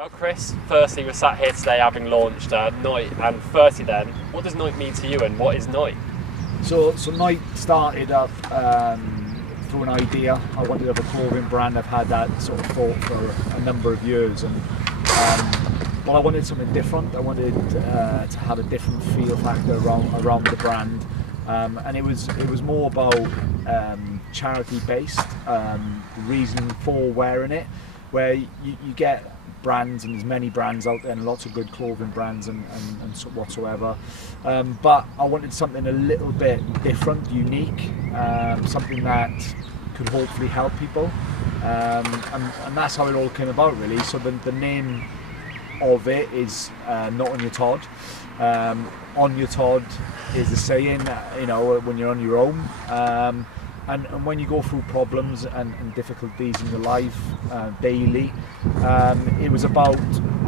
Well, Chris, firstly, we're sat here today having launched NOYT, and firstly then, what does NOYT mean to you and what is NOYT? So NOYT started up through an idea. I wanted to have a clothing brand. I've had that sort of thought for a number of years, and but I wanted something different. I wanted to have a different feel factor around the brand, and it was more about charity based. The reason for wearing it, where you get brands, and there's many brands out there and lots of good clothing brands and so whatsoever, but I wanted something a little bit different, unique, something that could hopefully help people, and that's how it all came about really. So the name of it is Not On Your Tod. On Your Tod is a saying, when you're on your own, and when you go through problems and difficulties in your life daily, it was about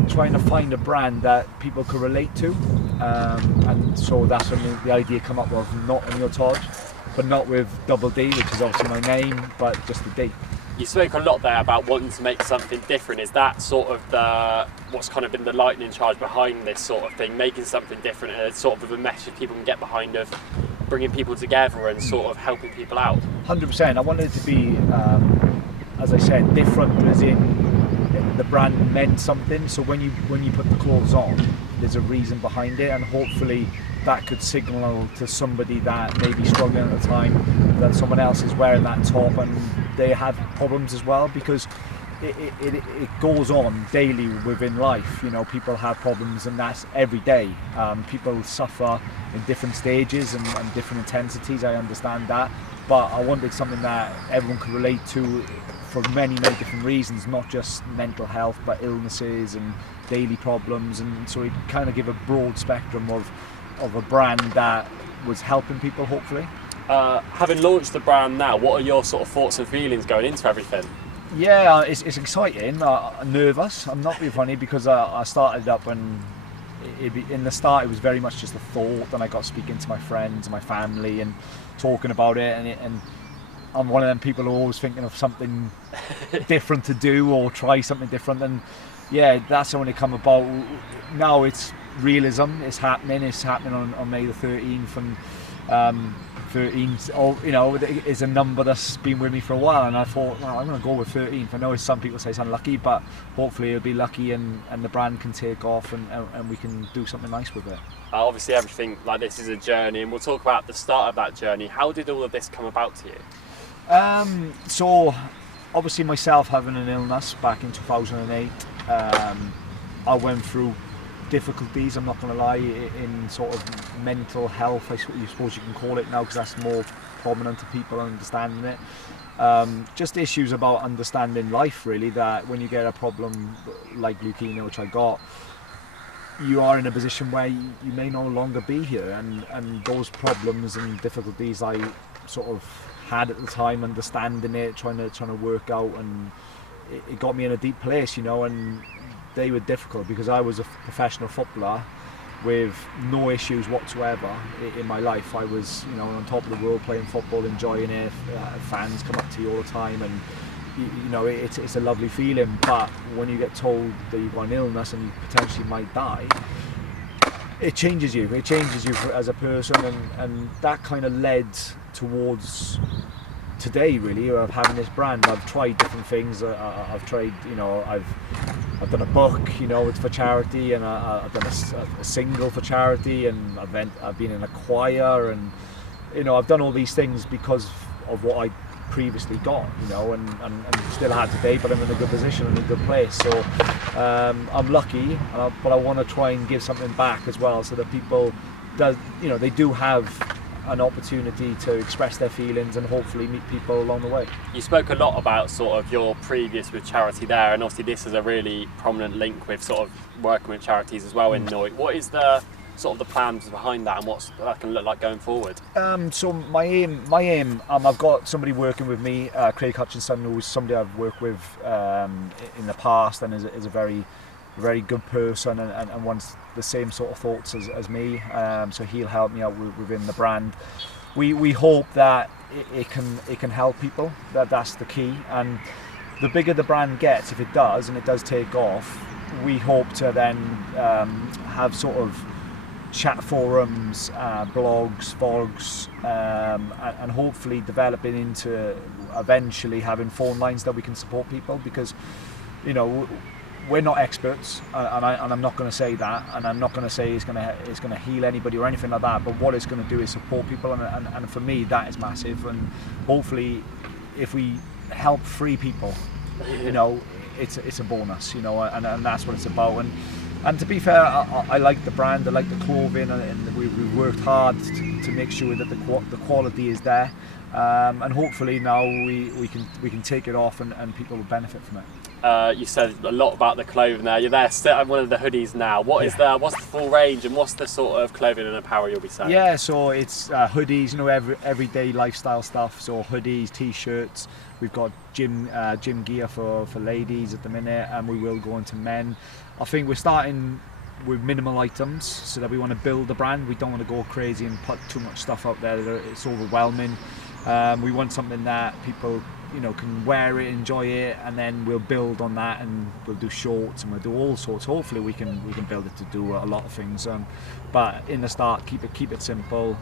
trying to find a brand that people could relate to, and so that's when the idea came up of Not On Your Tod, but not with double D, which is obviously my name, but just the D. You spoke a lot there about wanting to make something different. Is that sort of what's kind of been the lightning charge behind this sort of thing, making something different, and sort of a message people can get behind of bringing people together and sort of helping people out? 100%. I wanted it to be, as I said, different, as in the brand meant something. So when you put the clothes on, there's a reason behind it, and hopefully that could signal to somebody that may be struggling at the time that someone else is wearing that top and they have problems as well, because it goes on daily within life. People have problems, and that's every day. People suffer in different stages and different intensities. I understand that, but I wanted something that everyone could relate to for many different reasons, not just mental health, but illnesses and daily problems. And so it kind of give a broad spectrum of a brand that was helping people, hopefully. Having launched the brand now, what are your sort of thoughts and feelings going into everything? Yeah, it's exciting. I'm nervous. I'm not being funny, because I started up and in the start it was very much just a thought, and I got speaking to my friends and my family and talking about it, and I'm one of them people who are always thinking of something different to do or try something different, and yeah, that's when it come about. Now it's realism. It's happening on May the 13th, and 13 is a number that's been with me for a while, and I thought, well, I'm going to go with 13th. I know some people say it's unlucky, but hopefully it'll be lucky, and the brand can take off, and we can do something nice with it. Obviously everything like this is a journey, and we'll talk about the start of that journey. How did all of this come about to you? So obviously myself having an illness back in 2008, I went through difficulties, I'm not going to lie, in sort of mental health, I suppose you can call it now, because that's more prominent to people understanding it. Just issues about understanding life, really, that when you get a problem like leukemia, which I got, you are in a position where you may no longer be here, and those problems and difficulties I sort of had at the time, understanding it, trying to work out, and it got me in a deep place, and they were difficult, because I was a professional footballer with no issues whatsoever in my life. I was, on top of the world playing football, enjoying it. Fans come up to you all the time, and it's a lovely feeling. But when you get told that you've got an illness and you potentially might die, it changes you. It changes you as a person, and that kind of led towards today, really, of having this brand. I've tried different things. I've tried, I've done a book, it's for charity, and I've done a single for charity, and I've been in a choir, and I've done all these things because of what I previously got, and still had today, but I'm in a good position, in a good place. So I'm lucky, but I want to try and give something back as well, so that people they do have an opportunity to express their feelings and hopefully meet people along the way. You spoke a lot about sort of your previous with charity there, and obviously this is a really prominent link with sort of working with charities as well in NOYT. What is the sort of the plans behind that, and what's that can look like going forward? So my aim, I've got somebody working with me, Craig Hutchinson, who's somebody I've worked with in the past, and is a very good person, and wants the same sort of thoughts as me, so he'll help me out within the brand. We hope that it can help people. That's the key, and the bigger the brand gets, if it does, and it does take off, we hope to then have sort of chat forums, blogs, vlogs, and hopefully developing into eventually having phone lines that we can support people, because we're not experts, and I'm not going to say that, and I'm not going to say it's going to heal anybody or anything like that. But what it's going to do is support people, and for me that is massive. And hopefully, if we help free people, it's a bonus, and that's what it's about. And to be fair, I like the brand, I like the clothing, and we've worked hard to make sure that the quality is there, and hopefully now we can take it off and people will benefit from it. You said a lot about the clothing there. You're there still at one of the hoodies now. What's the full range, and what's the sort of clothing and apparel you'll be selling? Yeah, so it's hoodies, everyday lifestyle stuff. So hoodies, t-shirts. We've got gym gear for ladies at the minute, and we will go into men. I think we're starting with minimal items so that we want to build the brand. We don't want to go crazy and put too much stuff out there that it's overwhelming. We want something that people can wear it, enjoy it, and then we'll build on that, and we'll do shorts and we'll do all sorts. Hopefully we can build it to do a lot of things, but in the start keep it simple,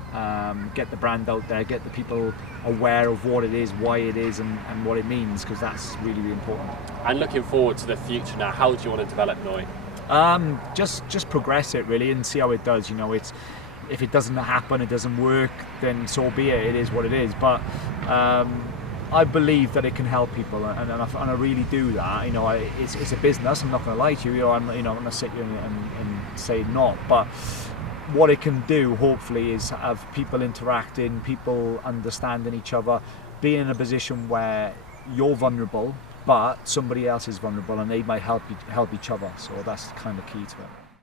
get the brand out there, get the people aware of what it is, why it is, and what it means, because that's really, really important. And looking forward to the future now, how do you want to develop NOYT? Just progress it really and see how it does. It's, if it doesn't happen, it doesn't work, then so be it. It is what it is. But I believe that it can help people, and I really do that. It's a business. I'm not going to lie to you. I'm not going to sit here and say not. But what it can do, hopefully, is have people interacting, people understanding each other, being in a position where you're vulnerable, but somebody else is vulnerable, and they might help each other. So that's kind of key to it.